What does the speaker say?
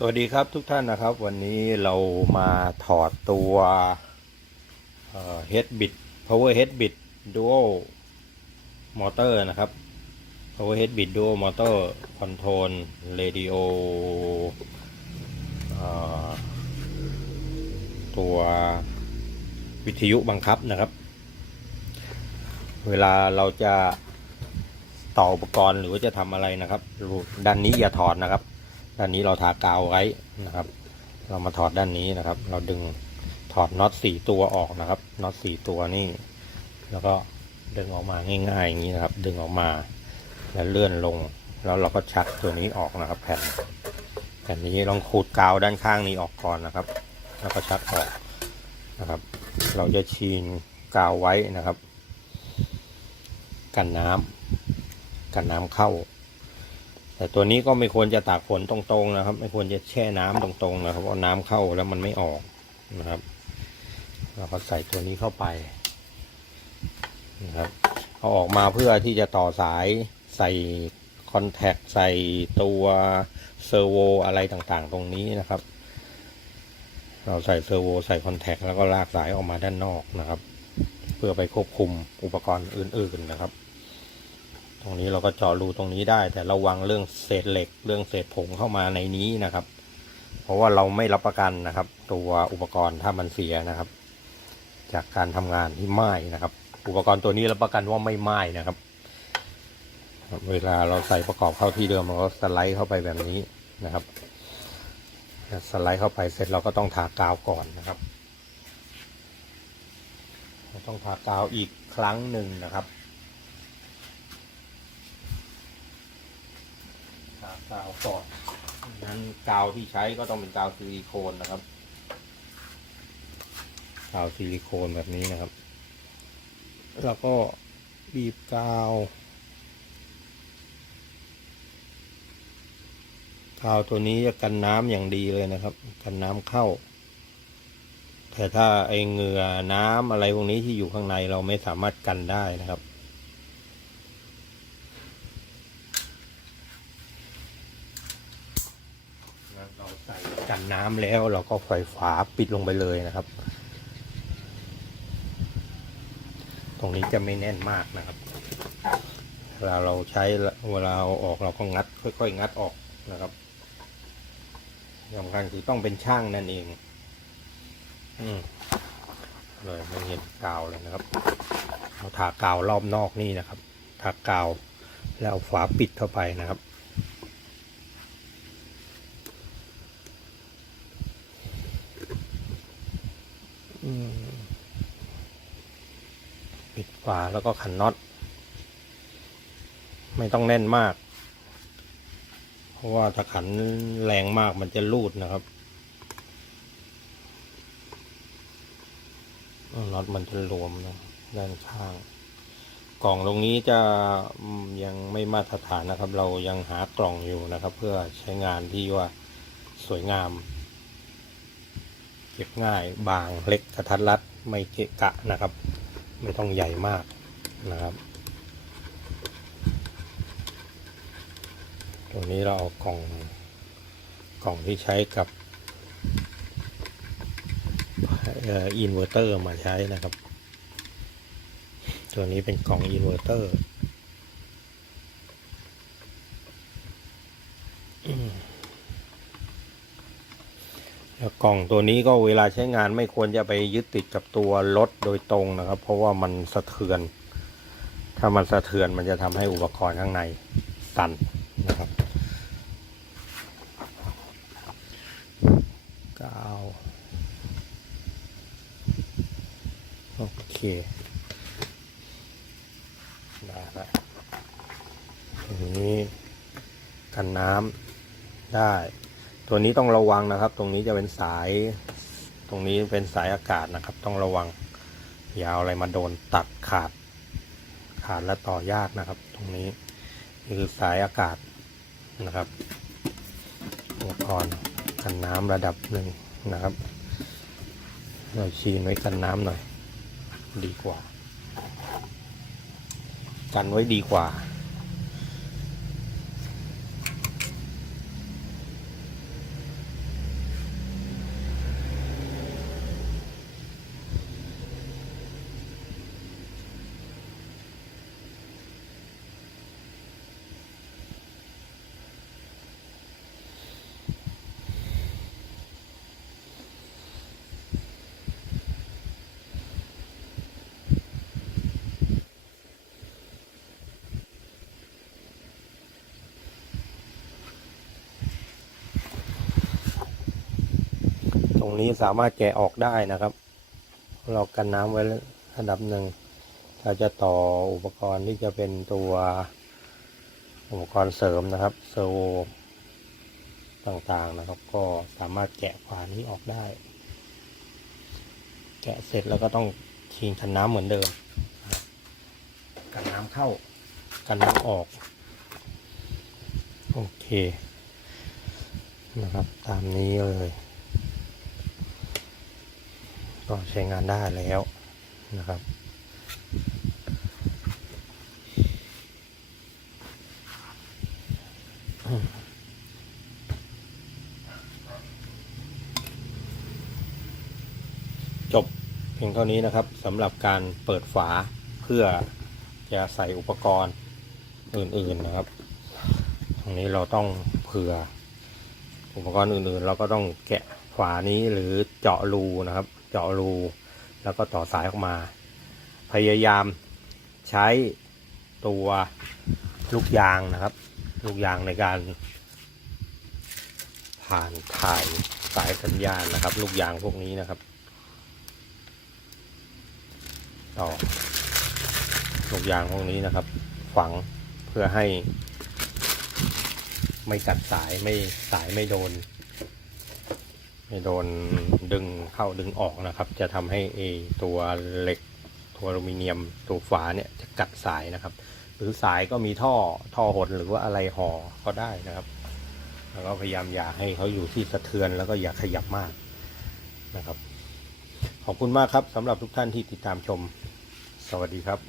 สวัสดีครับทุกท่านนะครับ วันนี้เรามาถอดตัวเอ่อ head bit power head bit dual motor นะครับ power head bit dual motor control radio เอ่อตัววิทยุบังคับนะครับ เวลาเราจะต่ออุปกรณ์หรือว่าจะทำอะไรนะครับ ด้านนี้อย่าถอดนะครับ ด้านนี้เราทากาวไว้นะครับ เรามาถอดด้านนี้นะครับ เราดึงถอดน็อตสี่ตัวออกนะครับน็อตสี่ตัวนี่แล้วก็ดึงออกมาง่ายๆอย่างนี้นะครับ ดึงออกมาแล้วเลื่อนลง แล้วเราก็ชักตัวนี้ออกนะครับ แผ่นแผ่นนี้ลองขูดกาวด้านข้างนี้ออกก่อนนะครับ แล้วก็ชักออกนะครับ เราจะชีนกาวไว้นะครับ กันน้ำกันน้ำเข้า แต่ตัวนี้ก็ไม่ควรจะตากฝนตรงๆนะครับ ไม่ควรจะแช่น้ำตรงๆนะครับเพราะน้ำเข้าแล้วมันไม่ออกนะครับเราก็ใส่ตัวนี้เข้าไปนะครับเอาออกมาเพื่อที่จะต่อสายใส่คอนแทคใส่ตัวเซอร์โวอะไรต่างๆ ตรงนี้นะครับ เราใส่เซอร์โวใส่คอนแทคแล้วก็ลากสายออกมาด้านนอกนะครับ เพื่อไปควบคุมอุปกรณ์อื่น ๆนะครับ ตรงนี้เราก็เจาะรูตรงนี้ได้ แต่ระวังเรื่องเศษเหล็ก เรื่องเศษผงเข้ามาในนี้นะครับ เพราะว่าเราไม่รับประกันนะครับ ตัวอุปกรณ์ถ้ามันเสียนะครับ จากการทำงานที่ไหม้นะครับ อุปกรณ์ตัวนี้รับประกันว่าไม่ไหม้นะครับ เวลาเราใส่ประกอบเข้าที่เดิมเราก็สไลด์เข้าไปแบบนี้นะครับสไลด์เข้าไปเสร็จเราก็ต้องทากาวก่อนนะครับ ต้องทากาวอีกครั้งหนึ่งนะครับ ทา กาวก่อนนั้นกาวที่ใช้ก็ต้องเป็นกาวซิลิโคนนะครับ กาวซิลิโคนแบบนี้นะครับ แล้วก็บีบกาวกาวตัวนี้จะกันน้ำอย่างดีเลยนะครับ กันน้ำเข้า แต่ถ้าไอเหงื่อน้ำอะไรพวกนี้ที่อยู่ข้างในเราไม่สามารถกันได้นะครับ เราใส่กั น้ำแล้วเราก็ไฟฝาปิดลงไปเลยนะครับ ตรงนี้จะไม่แน่นมากนะครับเวลาเราใช้เวลาเอาออกเราก็งัด ค่อยๆ งัดออกนะครับสำคัญคือต้องเป็นช่างนั่นเอง อืมเลยไม่เห็นกาวเลยนะครับเราทากาวรอบนอกนี่นะครับ ทากาวแล้วเอาฝาปิดเข้าไปนะครับ ปิดฝาแล้วก็ขันน็อต ไม่ต้องแน่นมาก เพราะว่าถ้าขันแรงมากมันจะรูดนะครับน็อตมันจะรวมนะด้านข้าง กล่องตรงนี้จะยังไม่มาตรฐานนะครับ เรายังหากล่องอยู่นะครับ เพื่อใช้งานที่ว่าสวยงาม เก็บง่ายบางเล็กกระทัดรัดไม่เกะกะนะครับ ไม่ต้องใหญ่มากนะครับ ตรงนี้เราเอากล่องกล่องที่ใช้กับอินเวอร์เตอร์มาใช้นะครับ ตัวนี้เป็นกล่องอินเวอร์เตอร์ แล้วกล่องตัวนี้ก็เวลาใช้งานไม่ควรจะไปยึดติดกับตัวรถโดยตรงนะครับ เพราะว่ามันสะเทือน ถ้ามันสะเทือนมันจะทำให้อุปกรณ์ข้างในสั่นนะครับกาวโอเคได้ละทีนี้กันน้ำได้ ตัวนี้ต้องระวังนะครับ ตรงนี้จะเป็นสาย ตรงนี้เป็นสายอากาศนะครับ ต้องระวังอย่าเอาอะไรมาโดนตัดขาด ขาดและต่อยากนะครับ ตรงนี้นี่คือสายอากาศนะครับอุปกรณ์กันน้ำระดับหนึ่งนะครับเราชีนไว้กันน้ำหน่อย ดีกว่า กันไว้ดีกว่า นี้สามารถแกะออกได้นะครับ เรากันน้ำไว้ระดับหนึ่งถ้าจะต่ออุปกรณ์ที่จะเป็นตัวอุปกรณ์เสริมนะครับเซอร์โวต่างๆนะครับ ก็สามารถแกะฝานี้ออกได้ แกะเสร็จแล้วก็ต้องชิงกันน้ำเหมือนเดิมนะครับกันน้ำเข้า กันน้ำออก โอเค นะครับ ตามนี้เลย ก็ใช้งานได้แล้วนะครับจบเพียงเท่านี้นะครับสำหรับการเปิดฝาเพื่อจะใส่อุปกรณ์อื่นๆนะครับ ตรงนี้เราต้องเผื่อ อุปกรณ์อื่นๆ เราก็ต้องแกะฝานี้หรือเจาะรูนะครับ เจาะรู แล้วก็ต่อสายออกมา พยายามใช้ตัวลูกยางนะครับ ลูกยางในการ ผ่านถ่ายสายสัญญาณนะครับ ลูกยางพวกนี้นะครับ ต่อลูกยางพวกนี้นะครับ ฝังเพื่อให้ ไม่กัดสายไม่สายไม่โดน ไม่โดนดึงเข้าดึงออกนะครับ จะทำให้ตัวเหล็กตัวอลูมิเนียมตัวฝาเนี่ยจะกัดสายนะครับ หรือสายก็มีท่อท่อหดหรือว่าอะไรห่อก็ได้นะครับ แล้วก็พยายามอย่าให้เขาอยู่ที่สะเทือนแล้วก็อย่าขยับมากนะครับ ขอบคุณมากครับสำหรับทุกท่านที่ติดตามชม สวัสดีครับ